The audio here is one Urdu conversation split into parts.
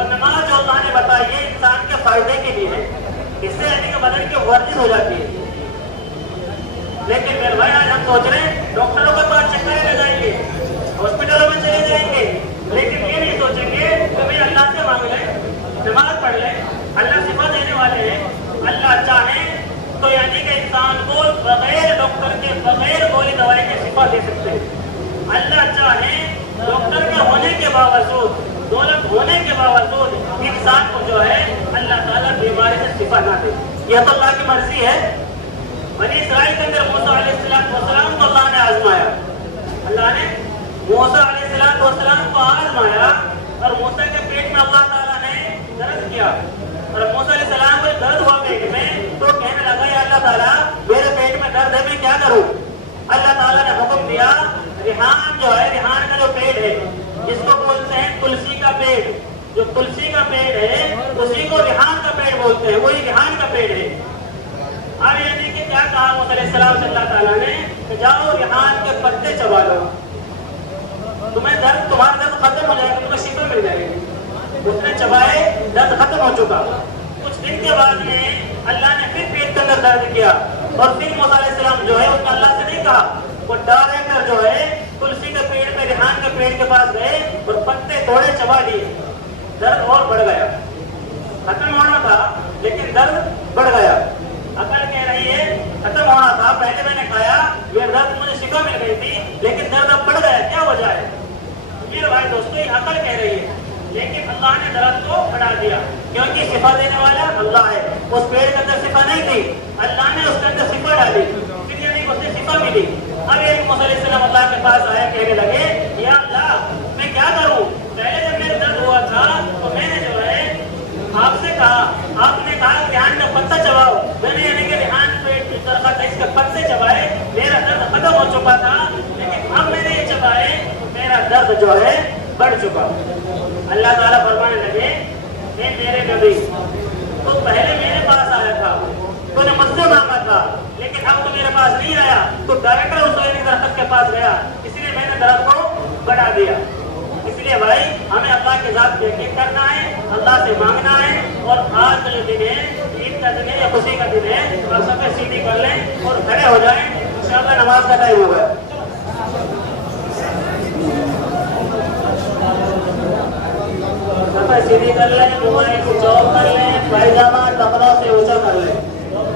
وہ نماز جو اللہ نے بتائی ہے انسان کے فائدے کے لیے ہے، اس سے یعنی کہ بدن کی ورزش ہو جاتی ہے۔ لیکن میرے بھائی آج ہم سوچ رہے ہیں ڈاکٹروں کے پاس چکر لگائیں گے، ہاسپٹلوں میں چلے جائیں گے، لیکن یہ نہیں سوچیں گے کہ بھائی اللہ سے مانگ لیں، نماز پڑھ لیں، اللہ صفا دینے والے ہیں، اللہ چاہیں تو یعنی کہ انسان کو بغیر ڈاکٹر کے بغیر گولی دوائی کے شفا دے سکتے ہیں۔ اللہ چاہیں ڈاکٹر کے ہونے کے باوجود، دولت ہونے کے باوجود انسان کو جو ہے اللہ تعالیٰ بیماری سے شفا نہ دے، یہ تو اللہ کی مرضی ہے۔ بنی اسرائیل کے اندر موسیٰ علیہ السلام کو اللہ نے آزمایا، اللہ نے موسیٰ علیہ السلام کو آزمایا اور موسیٰ کے پیٹ میں اللہ تعالیٰ نے درد کیا، اور موسیٰ علیہ السلام کو درد ہوا پیٹ میں تو کہنے لگا یا اللہ تعالیٰ میرے پیٹ میں درد ہے، میں کیا کروں؟ اللہ تعالیٰ نے حکم دیا ریحان جو ہے، ریحان کا جو پیڑ ہے جس کو بولتے ہیں تلسی کا پیڑ، جو تلسی کا پیڑ ہے اسی کو ریحان کا پیڑ بولتے ہیں، وہی ریحان کا پیڑ ہے۔ اب یعنی کہ کیا کہا موسیٰ علیہ السلام سے اللہ تعالیٰ نے کہ جاؤ ریحان کے پتے چبا لو، تمہارا درد ختم ہو جائے گا، تمہیں شفا مل جائے گی۔ اس نے چبائے، درد ختم ہو چکا۔ کچھ دن کے بعد میں اللہ نے پھر پیٹ کے اندر درد کیا اور پھر موسیٰ علیہ السلام جو ہے اس نے اللہ سے نہیں کہا، وہ ڈائریکٹ جو ہے تلسی کے پیڑ پہ، ریحان کے پیڑ کے پاس گئے اور پتے توڑے چبا لیے، درد اور بڑھ گیا، ختم ہونا تھا لیکن درد بڑھ گیا۔ عقل کہہ رہی ہے ختم ہونا تھا، پہلے میں نے کھایا یہ درد مجھے شفا مل گئی تھی لیکن درد اب بڑھ گیا، کیا وجہ ہے؟ میرے بھائی دوستو یہ عقل کہہ رہی ہے، لیکن اللہ نے درد کو بڑھا دیا کیونکہ شفا دینے والا اللہ ہے۔ اس پیڑ کے اندر شفا نہیں تھی، اللہ نے اس کے اندر شفا ڈالی، پھر یعنی اس سے شفا ملی۔ اب ایک موسیٰ علیہ السلام اللہ کے پاس آیا، کہنے لگے یا اللہ میں کیا کروں؟ پہلے جب میرے درد ہوا تھا تو میں نے جو ہے آپ سے کہا، آپ نے کہا کہ ریحان کا پتا چباؤ، میں نے یعنی کہ ریحان پیڑ درخت ہے اس کے پتے چبائے، میرا درد ختم ہو چکا تھا، لیکن اب میں نے یہ چبائے میرا درد جو ہے بڑھ چکا۔ اللہ تعالیٰ فرمانے لگے اے میرے نبی تو پہلے میرے پاس آیا تھا، تو نے مجھ سے مانگا تھا، لیکن اب تو میرے پاس نہیں آیا، تو ڈائریکٹ اس درخت کے پاس گیا، اس لیے میں نے درد کو بڑھا دیا۔ اس لیے بھائی ہمیں اللہ کے ذات پہ یقین کرنا ہے، اللہ سے مانگنا ہے، اور آج کا جو دن ہے عید کا دن ہے یا خوشی کا دن ہے، اور سب سیدھی کر لیں اور کھڑے ہو جائیں، انشاءاللہ نماز کا ٹائم ہو گیا۔ سب سیدھی کر لیں، موبائل سے چوک کر لیں، پائجامہ ٹخنوں سے اونچا کر لیں۔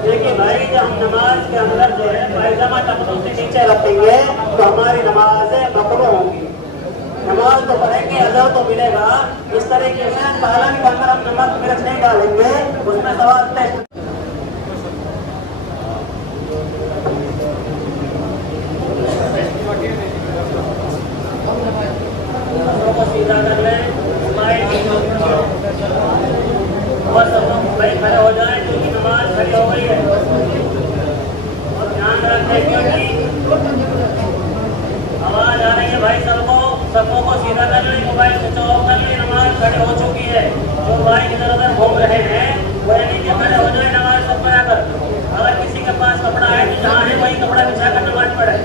دیکھیے بھائی جب ہم نماز کے اندر جو ہے پائجامہ ٹخنوں سے نیچے رکھیں گے تو ہماری نمازیں مقبول ہوں گی، نماز تو پڑھیں گے، اجر تو ملے گا۔ اس طریقے سے پالن کے اندر ہم نمک مرچ نہیں ڈالیں گے، اس میں ثواب ٹیسٹ کو سیدھا کر لیں، اور سب بھائی کھڑے ہو جائیں کیونکہ نماز کھڑی ہو گئی ہے، اور دھیان رکھیں کیونکہ آواز آ رہی ہے بھائی، سبوں کو سیدھا کر لیں، موبائل سوئچ آف کر لیں، نماز کھڑی ہو چکی ہے۔ جو بھائی ادھر ادھر گھوم رہے ہیں وہ یعنی کہ کھڑے ہو جائیں نماز سب پڑھا کر، اگر کسی کے پاس کپڑا ہے تو جہاں ہے وہی کپڑا بچھا کر نماز پڑھے۔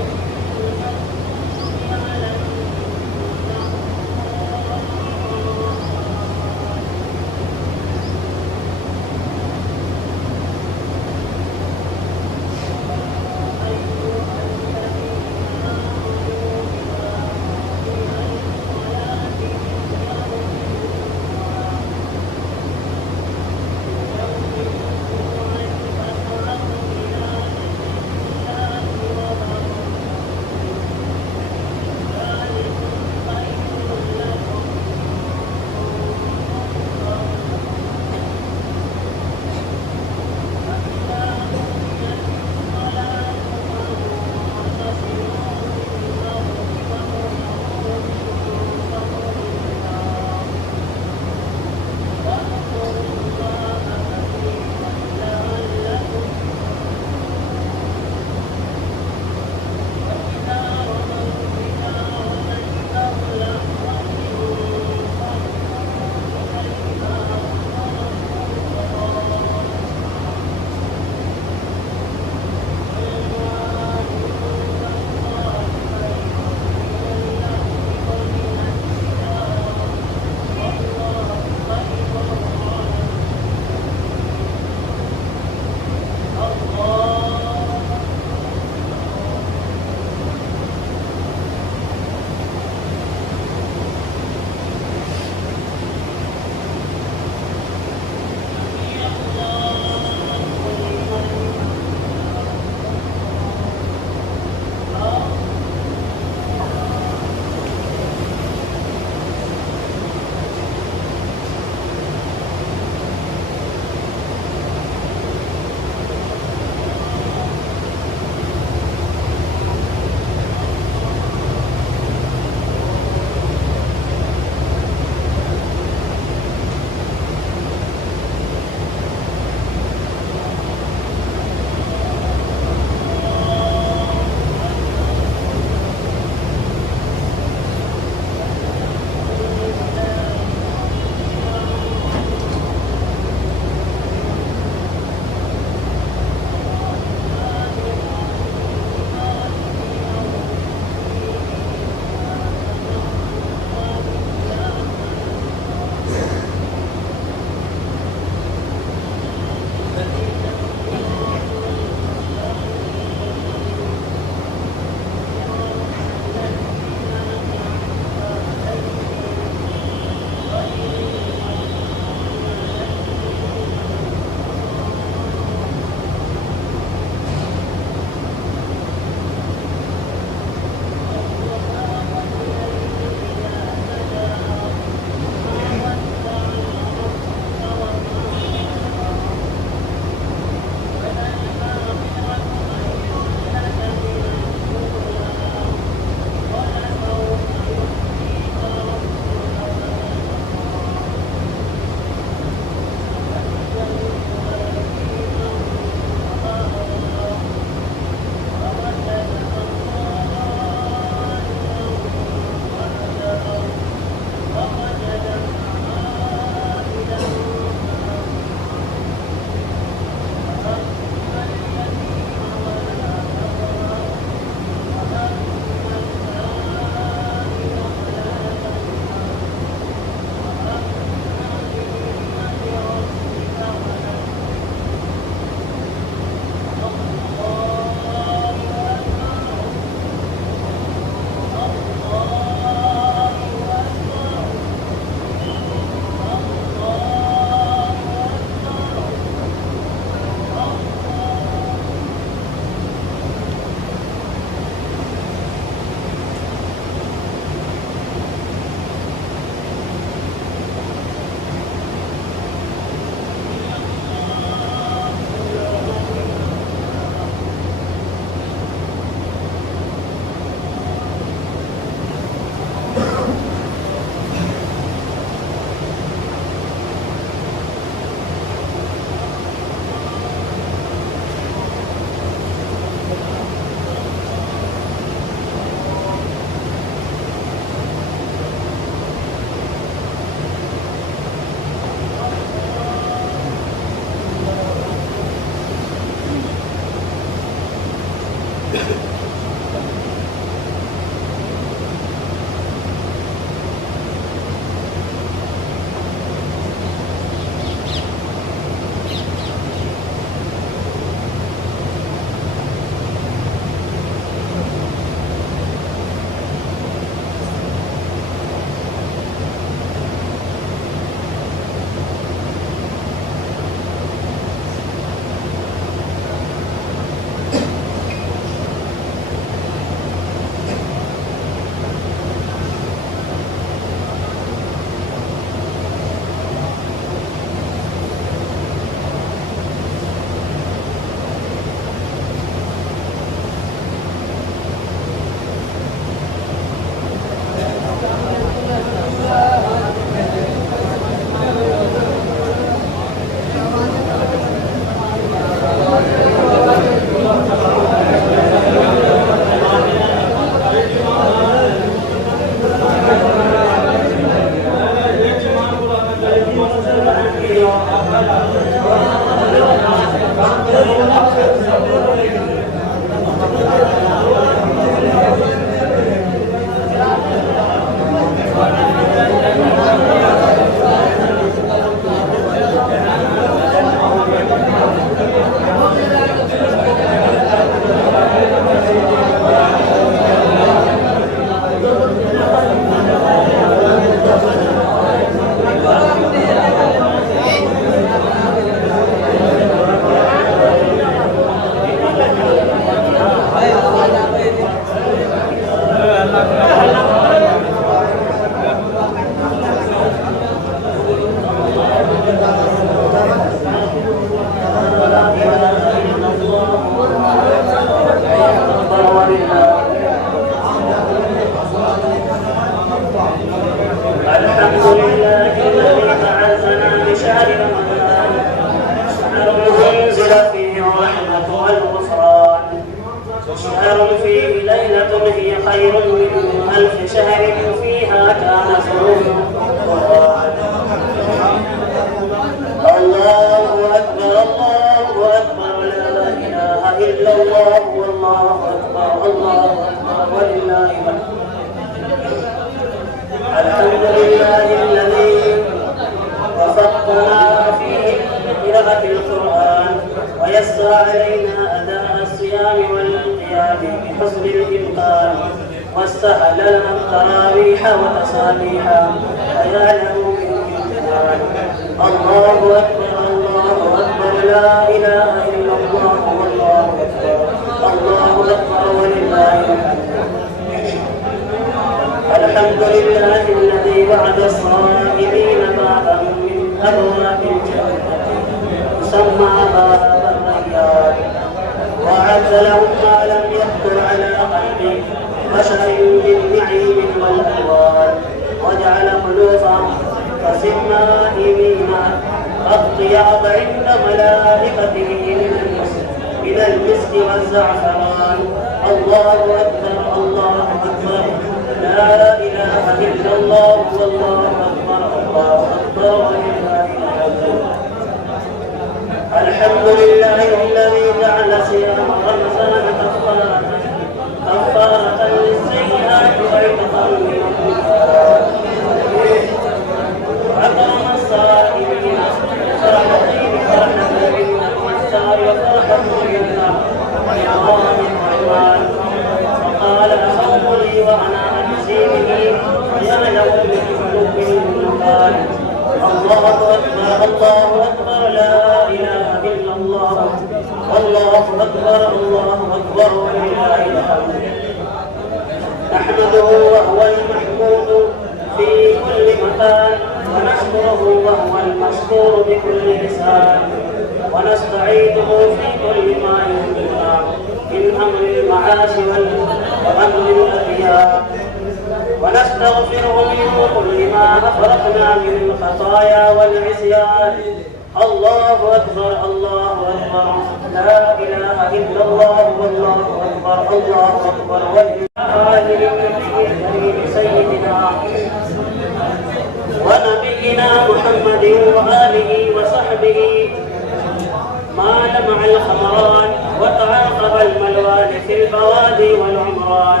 مال مع الخمران وتعاقب الملوان في البوادي والعمران.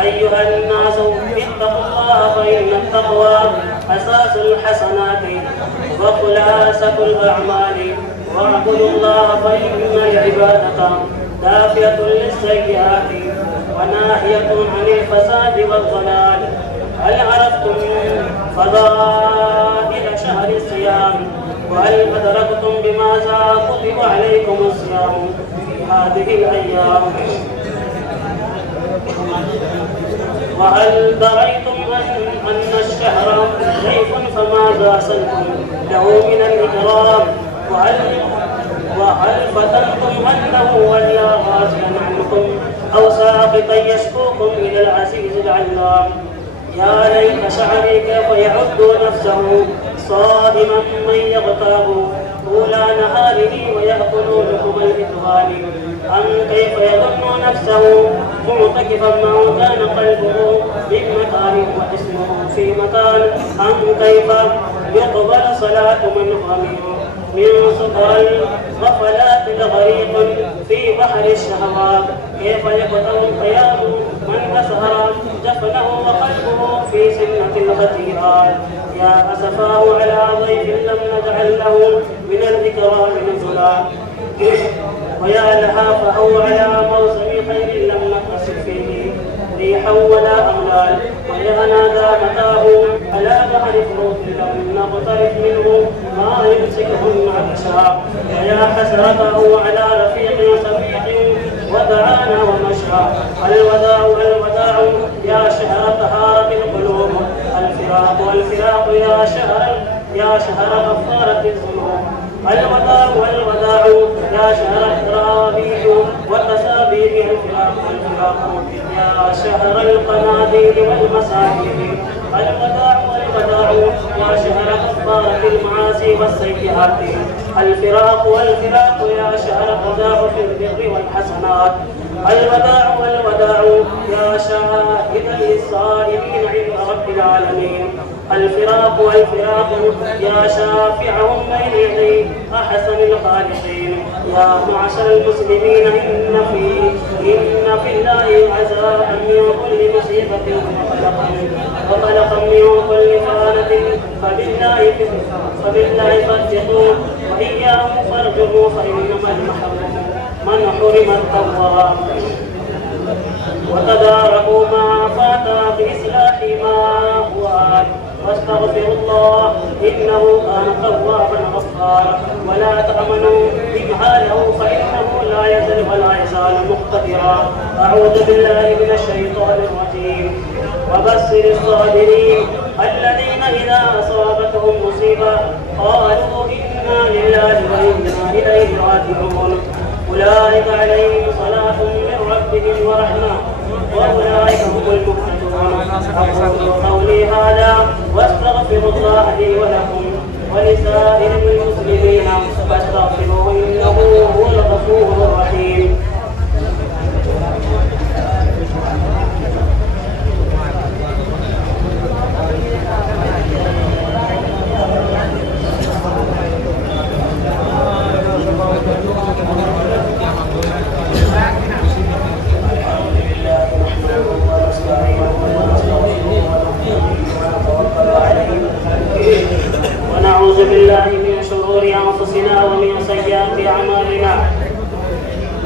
أيها الناس اتقوا الله فإن التقوى أساس الحسنات وخلاصة الأعمال، واعبدوا الله فإن العبادة دافية للسيئات وناهية عن الفساد والضلال. هل عرفتم فضائل شهر الصيام؟ وهل أدركتم بماذا كتب عليكم الصيام في هذه الأيام؟ وهل دريتم أن الشهر ضيف فماذا سلتم له من الإكرام؟ وهل فتنتم أنه ولى غازيا عنكم أو ساقطا يشكوكم إلى العزيز العلام؟ يا ليت شعري كيف يعد نفسه صائما من يغتاب طول نهاره ويأكل لحم الإدغال، أم كيف يظن نفسه معتكفا ما كان قلبه من مكان واسمه في مكان، أم كيف يقبل صلاة من غمر من سطى الغفلات الغريق في بحر الشهوات، كيف يقدر القيام من أسهر جفنه وقلبه في سنة الخطيئات. يا أسفاه على ضيف لم نجعل له من الإكرام نزلا، ويا لها فهو على موسم خير لم نقصد فيه ريحا ولا أملال، ويا نادى متاه على بحر فروض لم نقترف منه ما يمسكه عطشا، ويا حسرته على رفيق صفيق ودعانا ومشى. الوداع الوداع يا شهر طهارة القلوب، الفراق الفراق يا شهر غفارة الذنوب. الوداع الوداع يا شهر التراويح والتسابيح، الفراق الفراق يا شهر القناديل والمساجد. الوداع الوداع يا شهر كفارة المعاصي والسيئات، الفراق والفراق يا شهر قضاء في البر والحسنات. الوداع الوداع يا شاهدا للصائمين عند رب العالمين. الفراق والفراق يا شافعهم بين يدي أحسن الخالقين. يا معشر المسلمين إن في الله عزاء من كل مصيبة وخلقا من كل فانة، فبالله فاتقوا وإياه فارجعوا، فإنما المحروم من حرم التقوى. وتداركوا ما فات بإصلاح ما هو، واستغفروا الله إنه كان توابا غفارا، ولا تأمنوا إمهاله فإنه لا يزل ولا يزال مقتدرا. أعوذ بالله من الشيطان الرجيم. وبشر الصابرين الذين إذا أصابتهم مصيبة قالوا إنا لله وإنا إليه راجعون، أولئك عليهم صلاة من ربهم ورحمة وأولئك هم المهتدون. أقول قولي هذا واستغفر الله لي ولكم ولسائر المسلمين فاستغفروه إنه هو الغفور الرحيم. ونعوذ بالله من شرور أنفسنا ومن سيئات أعمالنا،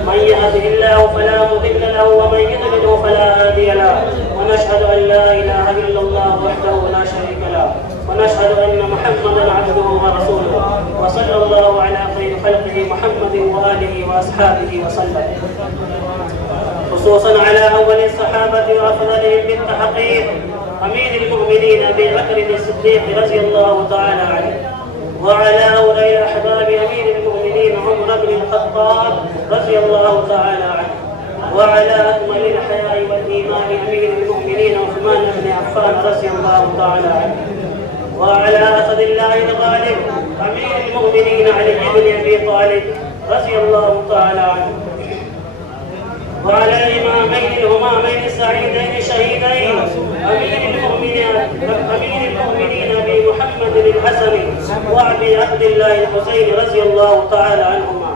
من يهده الله فلا مضل له ومن يضلل فلا هادي له، ونشهد أن لا إله إلا الله وحده لا شريك له، ونشهد أن محمدا عبده ورسوله، وصلى الله على خير خلقه محمد وآله وأصحابه وسلم، خصوصا على أول الصحابة وأفضلهم بالتحقيق أمير المؤمنين أبي بكر الصديق رضي الله تعالى عنه، وعلى أولي الأحباب أمير المؤمنين عمر بن الخطاب رضي الله تعالى عنه، وعلى أكمل الحياء والإيمان أمير المؤمنين عثمان بن عفان رضي الله تعالى عنه، وعلى أسد الله الغالب أمير المؤمنين علي بن أبي طالب رضي الله تعالى عنه، وعلى الإمامين الهمامين السعيدين الشهيدين أمير المؤمنين أبي محمد الحسن وأبي عبد الله الحسين رضي الله تعالى عنهما،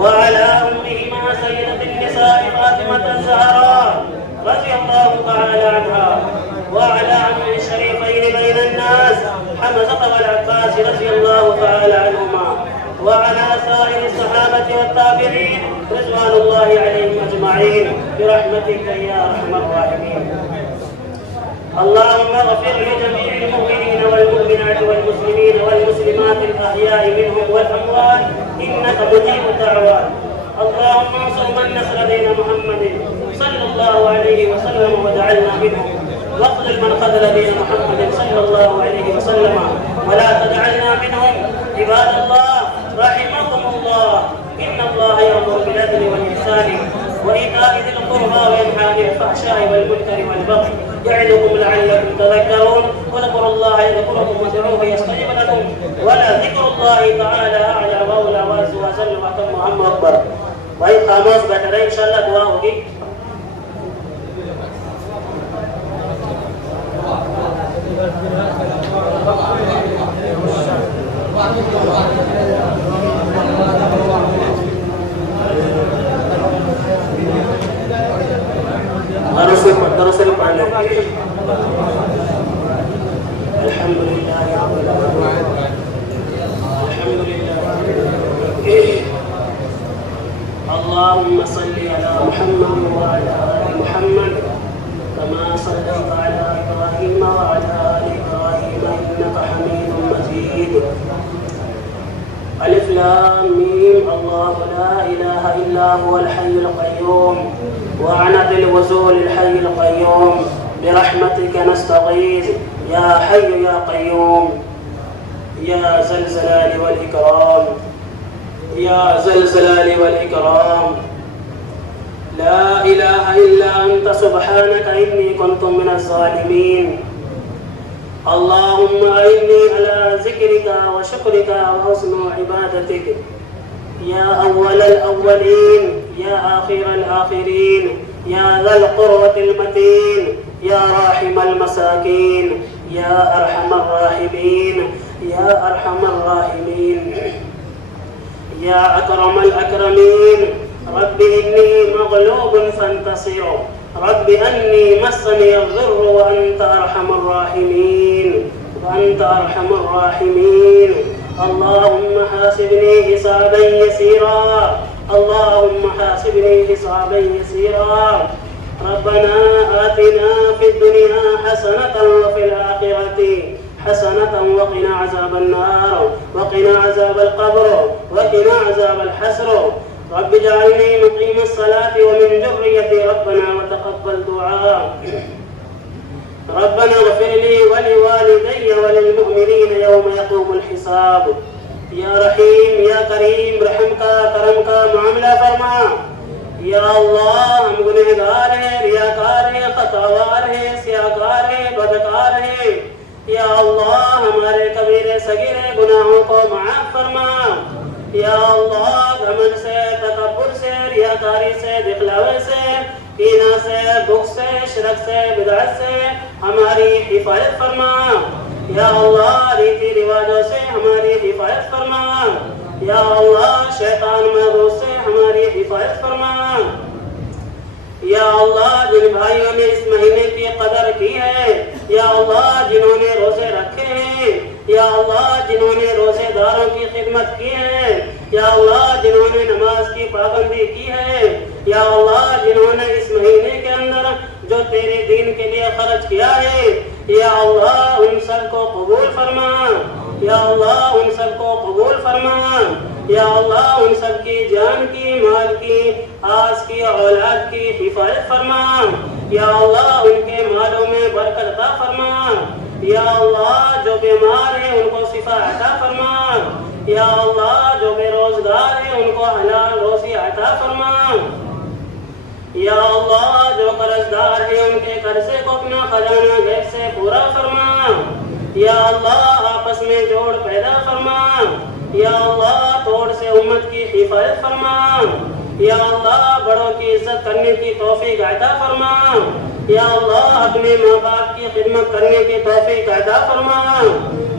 وعلى أمهما سيدة النساء النساء فاطمة الزهراء رضي الله تعالى عنها، وعلى عم الشريفين بين الناس حمزة والعباس رضي الله تعالى عنهما، وعلى سائر الصحابة والتابعين رضوان الله عليهم أجمعين برحمتك يا أرحم الراحمين. اللهم اغفر لجميع المؤمنين والمؤمنات والمسلمين والمسلمات الأحياء منهم والأموات إنك مجيب الدعوات. اللهم انصر من نصر دين محمد صلى الله عليه وسلم واجعلنا منهم، واخذل من خذل دين محمد صلى الله عليه وسلم ولا تجعلنا منهم. عباد الله رحمكم الله، إن الله يأمر بالعدل والإحسان وإيتاء ذي القربى وينهى عن الفحشاء والمنكر والبغي يعظكم لعلكم تذكرون. واذكروا الله يذكركم وادعوه يستجب لكم ولذكر الله تعالى أعلى وأولى وعز وجل وأكرم أكبر. بھائی خاموش بیٹھ رہے انشاءاللہ دعا ہوگی. درسل پڑھ لیں. الحمدللہ رب العالمین الحمدللہ. اللهم صل على محمد وعلى آل محمد كما صليت على إبراهيم وعلى آل إبراهيم إنك حميد مجيد. ألف لام ميم. الله لا إله إلا هو الحي القيوم وعنت الوصول الحي القيوم برحمتك نستغيث يا حي يا قيوم يا ذا الجلال والإكرام يا ذا الجلال والإكرام. لا إله إلا أنت سبحانك إني كنت من الظالمين. اللهم أعني على ذكرك وشكرك وحسن عبادتك يا أول الأولين يا آخر الآخرين يا ذا القرة المتين يا راحم المساكين يا أرحم الراحمين يا أرحم الراحمين يا أكرم الأكرمين. رب إني مغلوب فانتصر، رب أني مسني الضر وأنت أرحم الراحمين وأنت أرحم الراحمين. اللهم حاسبني حسابا يسيرا، اللهم حاسبني حسابا يسيرا. ربنا آتنا في الدنيا حسنة وفي الآخرة حسنة وقنا عذاب النار وقنا عذاب القبر وقنا عذاب الحسر. رب اجعلني مقيم الصلاة ومن ذريتي ربنا وتقبل دعاء. ربنا اغفر لي ولوالدي وللمؤمنين يوم يقوم الحساب. یا رحیم یا کریم رحم کا کرم کا معاملہ فرما. یا اللہ ہم گنہگار ہیں، ریاکار ہیں، خطاوار ہیں، سیاکار ہیں، بدکار ہیں. یا اللہ ہمارے کبیرے صغیرے گناہوں کو معاف فرما. یا اللہ گھمنڈ سے، تکبر سے، ریاکاری سے، دکھلاوے سے، کینہ سے، بغض سے، شرک سے، بدعت سے ہماری حفاظت فرما. یا اللہ ریتی رواجوں سے ہماری حفاظت فرما. یا اللہ شیطان محبوب سے ہماری حفاظت فرما. یا اللہ جن بھائیوں نے اس مہینے کی قدر کی ہے، یا اللہ جنہوں نے روزے رکھے ہیں، یا اللہ جنہوں نے روزے داروں کی خدمت کی ہے، یا اللہ جنہوں نے نماز کی پابندی کی ہے، یا اللہ جنہوں نے اس مہینے کے اندر جو تیرے دین کے لیے خرچ کیا ہے، یا اللہ ان سب کو قبول فرما. یا اللہ ان سب کو قبول فرما. یا اللہ ان سب کی جان کی، مال کی، آس کی، اولاد کی حفاظت فرما. یا اللہ ان کے مالوں میں برکت عطا فرما. یا اللہ جو بیمار ہیں ان کو شفا عطا فرما. یا اللہ جو بے روزگار ہیں ان کو حلال روزی عطا فرما. یا اللہ جو قرض دار ہیں ان کے قرضے کو اپنا خزانہ غیب سے پورا فرما. یا اللہ آپس میں جوڑ پیدا فرما. یا اللہ توڑ سے امت کی حفاظت فرما. یا اللہ بڑوں کی عزت کرنے کی توفیق عطا فرما. یا اللہ اپنے ماں باپ کی خدمت کرنے کی توفیق عطا فرما.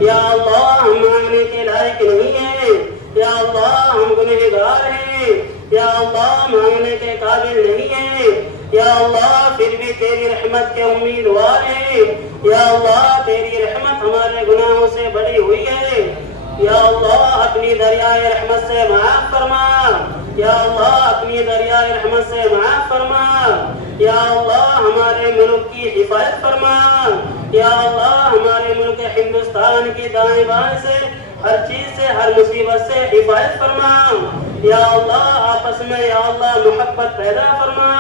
یا اللہ ہم مانگنے کے لائق نہیں ہیں، یا اللہ ہم گنہگار ہیں، یا اللہ مانگنے کے قابل نہیں ہیں، یا اللہ پھر بھی تیری رحمت کے امیدوار ہیں، یا اللہ تیری رحمت ہمارے گناہوں سے بڑی ہوئی ہے، یا اللہ اپنی دریائے رحمت سے معاف فرما، یا اللہ اپنی دریائے رحمت سے معاف فرما، یا اللہ ہمارے ملک کی حفاظت فرما، یا اللہ ہمارے ملک ہندوستان کی دائیں بائیں سے ہر چیز سے ہر مصیبت سے حفاظت فرما، یا اللہ آپس میں یا اللہ محبت پیدا فرما،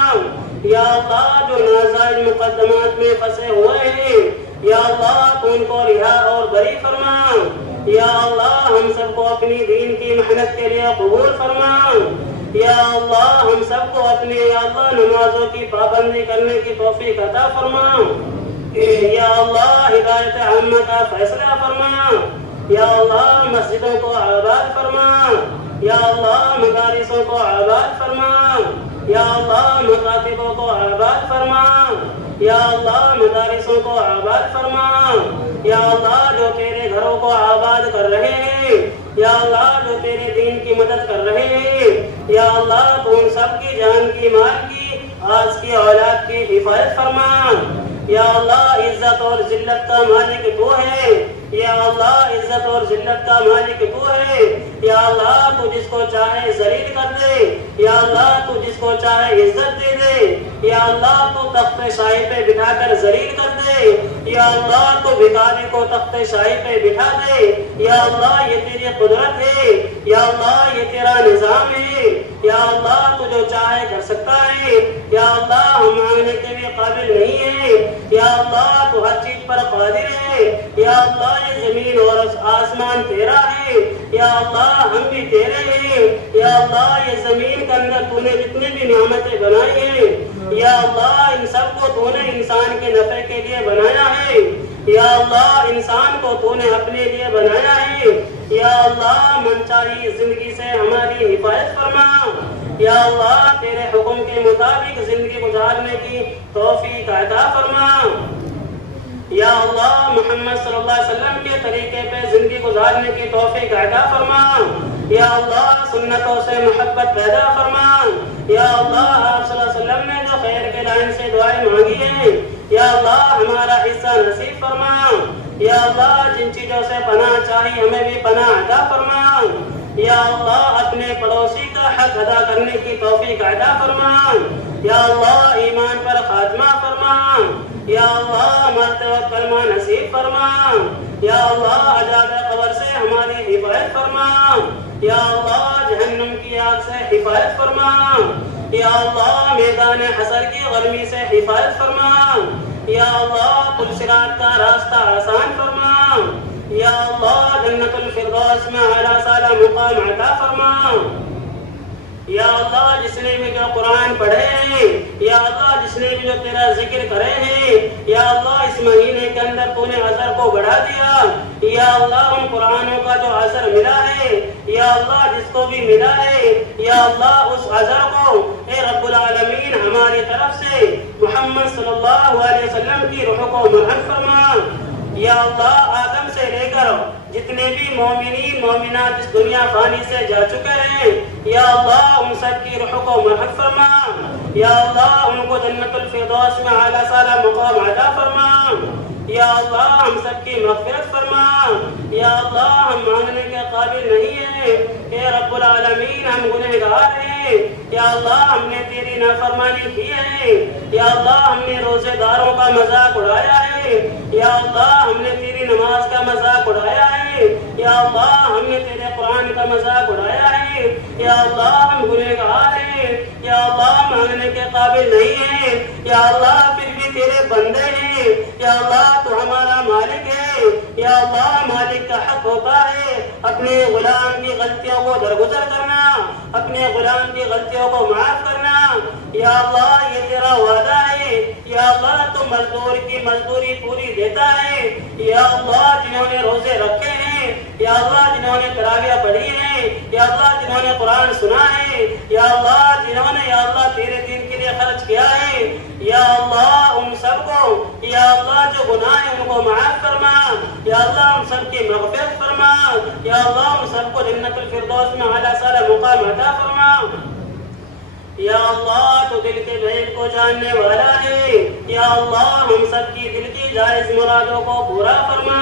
یا اللہ جو ناجائز مقدمات میں پھنسے ہوئے ہیں یا اللہ تو ان کو رہا اور بری فرما، یا اللہ ہم سب کو اپنی دین کی محنت کے لیے قبول فرما، یا اللہ ہم سب کو اپنے یا اللہ نمازوں کی پابندی کرنے کی توفیق عطا فرما، یا اللہ ہدایت عامہ کا فیصلہ فرما، یا اللہ مسجدوں کو آباد فرما، یا اللہ مدارسوں کو آباد فرما، یا اللہ مکاتبوں کو آباد فرما، یا اللہ مدارسوں کو آباد فرما، یا اللہ جو تیرے گھروں کو آباد کر رہے ہیں، یا اللہ جو تیرے دین کی مدد کر رہے ہیں، یا اللہ تو ان سب کی جان کی مال کی آج کی اولاد کی حفاظت فرما، یا اللہ عزت اور ذلت کا مالک تو ہے، یا اللہ عزت اور ذلت کا مالک تو ہے، یا اللہ تو جس کو چاہے ذلیل کر دے، یا اللہ تو جس کو چاہے عزت دے دے، یا اللہ تو تخت شاہی پہ بٹھا کر ذلیل کر دے، یا اللہ تو بھکاری کو تخت شاہی پہ بٹھا دے، یا اللہ یہ تیری قدرت ہے، یا اللہ یہ تیرا نظام ہے، یا اللہ تو جو چاہے کر سکتا ہے، یا اللہ ہم مانگنے کے بھی قابل نہیں ہے، یا اللہ تو ہر چیز پر قادر ہے، یا اللہ یہ زمین اور آسمان تیرا ہے، یا اللہ ہم بھی تیرے ہیں، یا اللہ یہ زمین کے اندر تو نے جتنے بھی نعمتیں بنائی ہیں یا اللہ ان سب کو تو نے انسان کے نفع کے لیے بنایا ہے، یا اللہ انسان کو تو نے اپنے لیے بنایا ہے، یا اللہ منچاہی زندگی سے ہماری حفاظت فرما، یا اللہ تیرے حکم کے مطابق زندگی گزارنے کی توفیق عطا فرما، یا اللہ محمد صلی اللہ علیہ وسلم کے طریقے پہ زندگی گزارنے کی توفیق عطا فرما، یا اللہ سنتوں سے محبت پیدا فرما، یا اللہ آپ صلی اللہ علیہ وسلم نے جو خیر کے لائن سے دعائیں مانگی ہیں یا اللہ ہمارا حصہ نصیب فرما، یا اللہ جن چیزوں سے پناہ چاہیے ہمیں بھی پناہ عطا فرما، یا اللہ اپنے پڑوسی کا حق ادا کرنے کی توفیق عطا فرما، یا اللہ ایمان پر خاتمہ فرما، یا اللہ مرتے وقت کلمہ نصیب فرما، یا اللہ عذاب قبر سے ہماری حفاظت فرما، یا اللہ جہنم کی آگ سے حفاظت فرما، یا اللہ میدان حشر کی گرمی سے حفاظت فرما، یا اللہ پل صراط کا راستہ آسان فرما، یا اللہ جنت الفردوس میں اعلیٰ سالہ مقام عطا فرما، یا اللہ جس نے بھی جو قرآن پڑھے ہیں یا اللہ جس نے بھی جو تیرا ذکر کرے ہیں یا اللہ اس مہینے کے اندر تو نے اجر کو بڑھا دیا، یا اللہ ان قرآنوں کا جو اجر ملا ہے یا اللہ جس کو بھی ملا ہے یا اللہ اس اجر کو اے رب العالمین ہماری طرف سے محمد صلی اللہ علیہ وسلم کی روح کو مرحم فرما، یا اللہ آدم سے لے کر جتنے بھی مومنین مومنات اس دنیا فانی سے جا چکے ہیں یا اللہ ان سب کی روح کو مرحم فرما، یا اللہ ان کو جنت الفردوس میں اعلیٰ سالہ مقام عطا فرما، یا اللہ ہم سب کی مغفرت فرما، یا اللہ ہم مانگنے کے قابل نہیں ہیں اے رب العالمین ہم گنہگار ہیں، یا اللہ ہم نے تیری نافرمانی کی ہے، یا اللہ ہم نے روزے داروں کا مذاق اڑایا ہے، یا اللہ ہم نے تیری نماز کا مذاق اڑایا ہے، یا اللہ ہم نے تیرے قرآن کا مذاق اڑایا ہے، یا اللہ ہم گنہگار ہیں، یا اللہ مانگنے کے قابل نہیں ہیں، یا اللہ پھر بھی تیرے بندے ہیں، یا اللہ تو ہمارا مالک ہے، یا اللہ مالک کا حق ہوتا ہے اپنے غلام کی غلطیوں کو درگزر کرنا، اپنے غلام کی غلطیوں کو معاف کرنا، یا اللہ یہ تیرا وعدہ ہے، یا اللہ تو مزدور کی مزدوری پوری دیتا ہے، یا اللہ جنہوں نے روزے رکھے ہیں یا اللہ جنہوں نے تراویح پڑھی ہیں یا اللہ جنہوں نے قرآن سنا ہے یا اللہ جنہوں نے یا اللہ تیرے دین کے لیے خرچ کیا ہے یا اللہ ان سب کو یا اللہ جو گناہ ہیں ان کو معاف فرما، یا اللہ ان سب کی مغفرت فرما، یا اللہ ان سب کو جنت الفردوس میں اعلیٰ سالہ مقام عطا فرما، یا اللہ تو دل کے بھید کو جاننے والا ہے، یا اللہ ہم سب کی دل کی جائز مرادوں کو پورا فرما،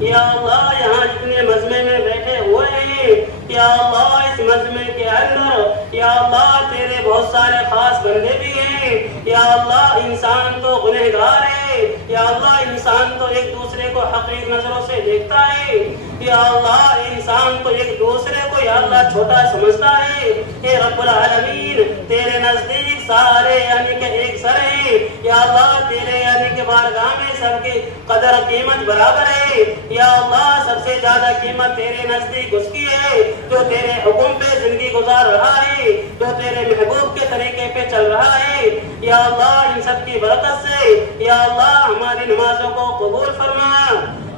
یا اللہ یہاں جتنے مجمع میں بیٹھے ہوئے ہیں یا اللہ اس مجمع کے اندر یا اللہ تیرے بہت سارے خاص بندے بھی ہیں، یا اللہ انسان تو گنہگار ہے، یا اللہ انسان تو ایک دوسرے کو حقیق نظروں سے دیکھتا ہے، یا اللہ انسان تو ایک دوسرے کو یا اللہ چھوٹا سمجھتا ہے، اے رب العالمین تیرے نزدیک سارے یعنی کہ ایک سر ہیں، یا اللہ تیرے یعنی کہ بارگاہ میں سب کی قدر قیمت برابر ہے، یا اللہ سب سے زیادہ قیمت تیرے نزدیک اس کی ہے جو تیرے حکم پہ زندگی گزار رہا ہے، جو تیرے محبوب کے طریقے پہ چل رہا ہے، یا اللہ ان سب کی برکت سے یا اللہ ہماری نمازوں کو قبول فرما،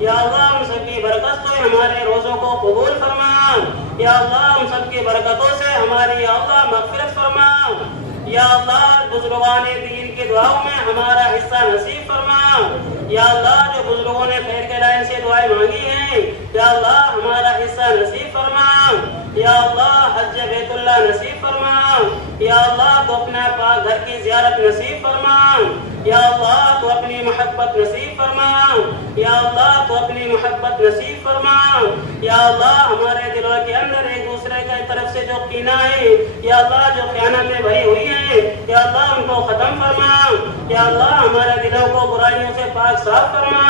یا اللہ ہم سب کی برکت سے ہمارے روزوں کو قبول فرما، یا اللہ ہم سب کی برکتوں سے ہماری یا اللہ مغفرت فرما، یا اللہ بزرگان دین کی دعاؤں میں ہمارا حصہ نصیب فرما، یا اللہ جو بزرگوں نے خیر کے لائن سے دعائیں مانگی ہیں یا اللہ ہمارا حصہ نصیب فرما، یا اللہ حج بیت اللہ نصیب فرما، یا اللہ تو اپنا پاک گھر کی زیارت نصیب فرما، یا اللہ تو اپنی محبت نصیب فرما، یا اللہ تو اپنی محبت نصیب فرما، یا اللہ ہمارے دلوں کے اندر ایک دوسرے کی طرف سے جو کینہ ہے یا اللہ جو خیانتیں بھری ہوئی ہیں یا اللہ ان کو ختم فرما، یا اللہ ہمارے دلوں کو برائیوں سے پاک صاف فرما،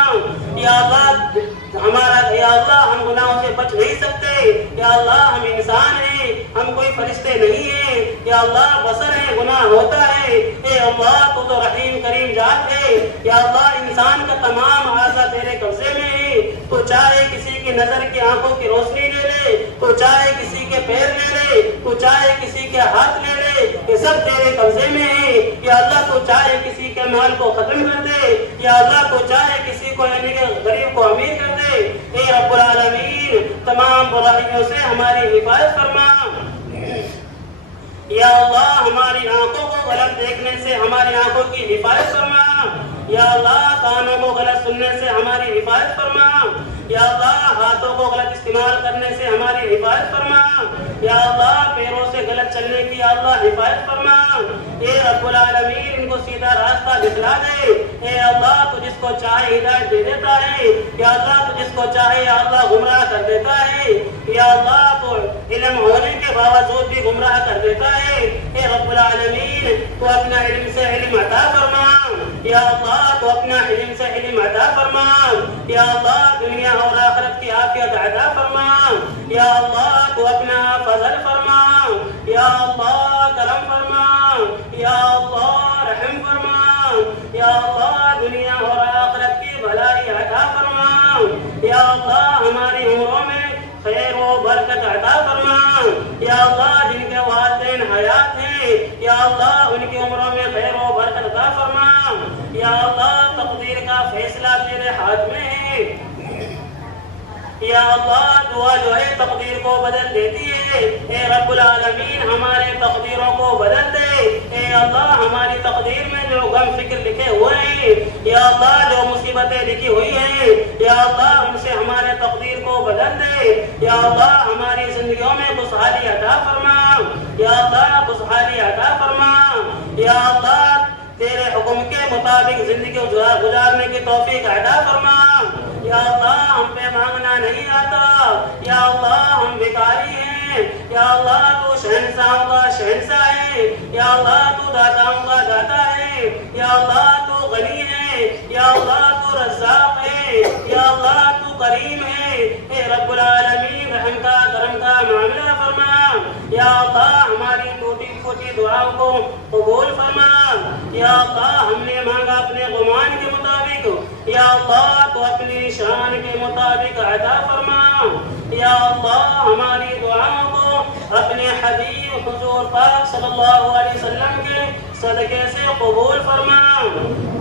یا اللہ ہمارا یا اللہ ہم گناہوں سے بچ نہیں سکتے، یا اللہ ہم انسان ہیں، ہم کوئی فرشتے نہیں ہیں، یا اللہ بشر ہے گناہ ہوتا ہے، اے اللہ تو رحیم کریم ذات ہے، یا اللہ انسان کا تمام اعضاء تیرے قبضے میں ہے، تو چاہے کسی کی نظر کی آنکھوں کی روشنی لے لے، تو چاہے کسی کے پیر لے لے، تو چاہے کسی کے ہاتھ لے لے، یہ سب تیرے قبضے میں ہے، یا اللہ تو چاہے کسی کے مال کو ختم کر دے، یا اللہ تو چاہے کسی کو یعنی کہ غریب کو امیر کر دے، اے رب العالمین تمام برائیوں سے ہماری حفاظت فرما، یا اللہ ہماری آنکھوں کو غلط دیکھنے سے ہماری آنکھوں کی حفاظت فرما، یا اللہ کانوں کو غلط سننے سے ہماری حفاظت فرما، یا اللہ ہاتھوں کو غلط استعمال کرنے سے ہماری حفاظت فرما، یا اللہ پیروں سے غلط چلنے کی یا اللہ حفاظت فرما، اے رب العالمین ان کو سیدھا راستہ دکھلا دے، اے اللہ تو جس کو چاہے ہدایت دے دیتا ہے، یا اللہ تو جس کو چاہے یا اللہ گمراہ کر دیتا ہے، یا اللہ تو علم ہونے کے باوجود بھی گمراہ کر دیتا ہے، اے رب العالمین تو اپنا علم سے علم عطا فرما، یا اللہ تو اپنا علم سے علم عطا فرما، یا اللہ دنیا اور آخرت کی عافیت عطا فرما، یا اللہ تو اپنا فضل فرما، یا اللہ کرم فرما، یا اللہ رحم فرما، یا اللہ دنیا اور آخرت کی بھلائی عطا فرما، یا اللہ ہماری عمروں میں خیر و برکت عطا فرما، یا اللہ جن کے والدین حیات ہیں یا اللہ ان کی عمروں میں خیر و برکت عطا فرما، یا اللہ تقدیر کا فیصلہ تیرے ہاتھ میں ہے، یا اللہ دعا جو ہے تقدیر کو بدل دیتی ہے، اے رب العالمین ہمارے تقدیروں کو بدل دے، اے اللہ ہماری تقدیر میں جو غم فکر لکھے ہوئے ہیں یا اللہ جو مصیبتیں لکھی ہوئی ہیں یا اللہ ان سے ہمارے تقدیر کو بدل دے، یا اللہ ہماری زندگیوں میں خوشحالی عطا فرما، یا اللہ خوشحالی عطا فرما، یا اللہ تیرے حکم کے مطابق زندگی گزارنے کی توفیق عطا فرما، یا اللہ ہم پہ مانگنا نہیں آتا، یا اللہ ہم بھکاری ہیں، یا اللہ تو شہنشاہوں کا شہنشاہ ہے، یا اللہ تو داتاؤں کا داتا ہے، یا اللہ تو غنی ہے، یا اللہ تو رزاق ہے، یا اللہ تو کریم ہے، اے رب العالمین رحم کا کرم کا معاملہ فرما، یا اللہ ہماری ٹوٹی پھوٹی دعاؤں کو قبول فرما، یا اللہ ہم نے مانگا اپنے گمان کے مطابق، یا اللہ تو اپنی شان کے مطابق عطا فرما، یا اللہ ہماری دعاؤں کو اپنے حبیب حضور پاک صلی اللہ علیہ وسلم کے صدقے سے قبول فرما،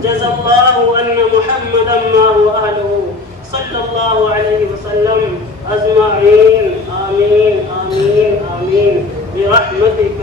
جزا اللہ ان محمدا ما اہلہ صلی اللہ علیہ وسلم اجمعین، آمین آمین آمین برحمتک